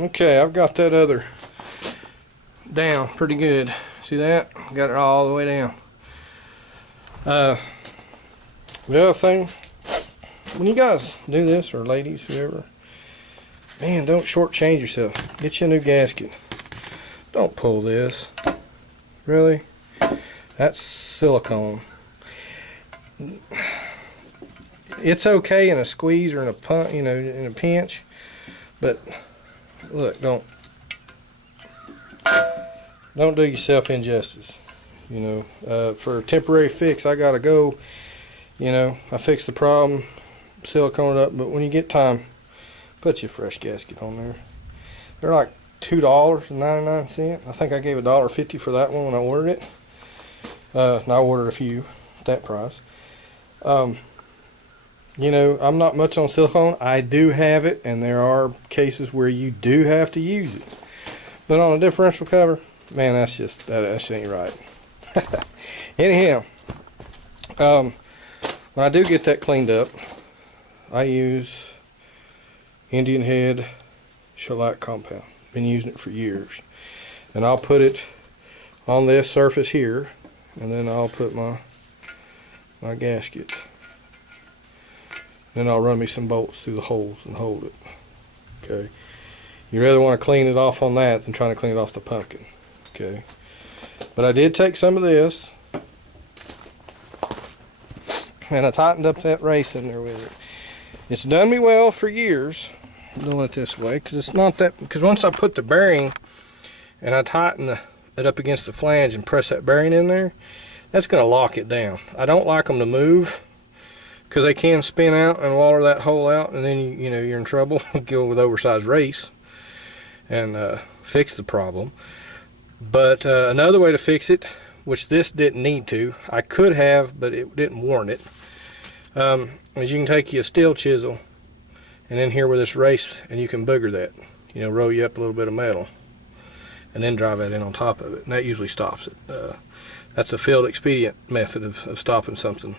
Okay, I've got that other down pretty good. See that? Got it all the way down. The other thing, when you guys do this, or ladies, whoever, man, don't shortchange yourself. Get you a new gasket. Don't pull this. Really? That's silicone. It's okay in a squeeze or in a punch, you know, in a pinch, but look, don't do yourself injustice. You know, for a temporary fix, I gotta go. You know, I fix the problem, silicone it up, but when you get time, put your fresh gasket on there. They're like $2.99. I think I gave $1.50 for that one when I ordered it. And I ordered a few at that price. You know, I'm not much on silicone. I do have it, and there are cases where you do have to use it. But on a differential cover, man, that just ain't right. Anyhow, when I do get that cleaned up, I use Indian Head shellac compound. Been using it for years, and I'll put it on this surface here, and then I'll put my gasket. Then I'll run me some bolts through the holes and hold it. Okay, you rather want to clean it off on that than trying to clean it off the pumpkin. Okay, but I did take some of this, and I tightened up that race in there with it. It's done me well for years doing it this way, because it's not that, because once I put the bearing and I tighten it up against the flange and press that bearing in there, that's going to lock it down. I don't like them to move, because they can spin out and water that hole out, and then you know, you're in trouble. Go with oversized race and fix the problem. But another way to fix it, which this didn't need to, I could have, but it didn't warrant it, is you can take you a steel chisel and in here with this race, and you can booger that, you know, roll you up a little bit of metal and then drive that in on top of it, and that usually stops it. That's a field expedient method of stopping something.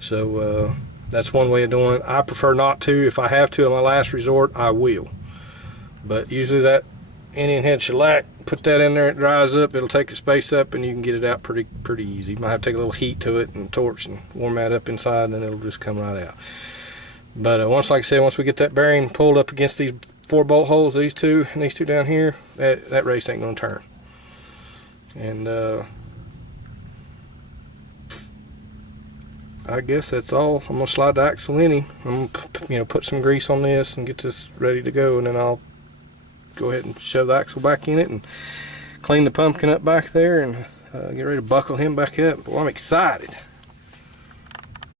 So that's one way of doing it. I prefer not to. If I have to, in my last resort, I will. But usually that Indian Head shellac, put that in there, it dries up, it'll take the space up, and you can get it out pretty easy. You might have to take a little heat to it and torch and warm that up inside, and then it'll just come right out. But once, like I said, once we get that bearing pulled up against these 4 bolt holes, these two and these two down here, that race ain't gonna turn. And I guess that's all. I'm gonna slide the axle in. I'm gonna put some grease on this and get this ready to go, and then I'll go ahead and shove the axle back in it and clean the pumpkin up back there and get ready to buckle him back up. Well, I'm excited.